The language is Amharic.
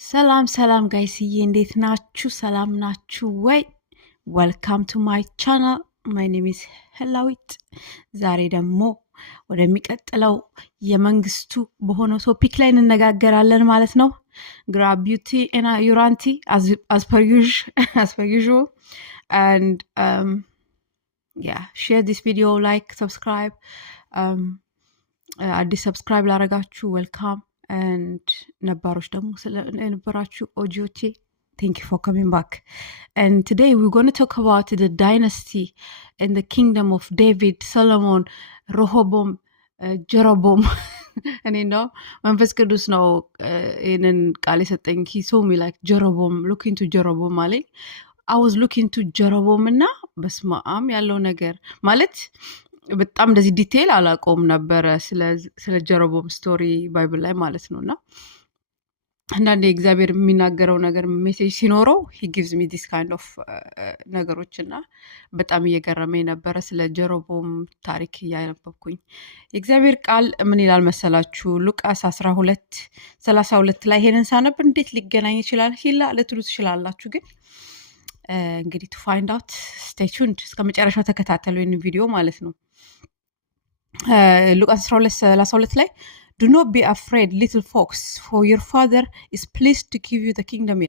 ሰላም ጋይስዬ እንዴት ናችሁ? ሰላም ናችሁ ወይ? ወልካም ቱ ማይ ቻናል ማይ ኔም ኢዝ ህላዊት። ዛሬ ደግሞ ወደሚቀጥለው የመንግስቱ በሆነው ቶፒክ ላይ እንነጋገራለን ማለት ነው። grab beauty and yuranti as per usual and yeah, share this video, like, subscribe. አዲስ ሰብስክራይብ ላረጋችሁ ዌልካም and ነባሮች ደግሞ ስለነበራችሁ ኦጂዎቼ thank you for coming back. And today we're going to talk about the dynasty and the kingdom of David, Solomon, Rehoboam, Jeroboam. እኔ ነው መንፈስ ቅዱስ ነው ይህንን ቃል የሰጠኝ። he saw me like Jeroboam, look into Jeroboam አለኝ። I was looking to Jeroboam እና በስማም ያለው ነገር ማለት በጣም እንደዚህ ዲቴይል አላውቀውም ነበረ ስለ ጀሮቦም ስቶሪ ባይብል ላይ ማለት ነውና አንዳንዴ እግዚአብሔር የሚናገረው ነገር ሜሴጅ ሲኖረው he gives me this kind of ነገሮችና በጣም እየገረመኝ ነበረ ስለ ጀሮቦም ታሪክ እያነበብኩኝ። የእግዚአብሔር ቃል ምን ይላል መሰላችሁ? ሉቃስ 12:32 ላይ ይሄንን ሳነብ እንዴት ሊገናኝ ይችላል ሂላ ልትሉ ትችላላችሁ። ግን እንግዲህ to find out stay tuned እስከ መጨረሻው ተከታተሉ ይህን ቪዲዮ ማለት ነው። ሉቃስ 12:32 ላይ do not be afraid little fox for your father is pleased to give you the kingdom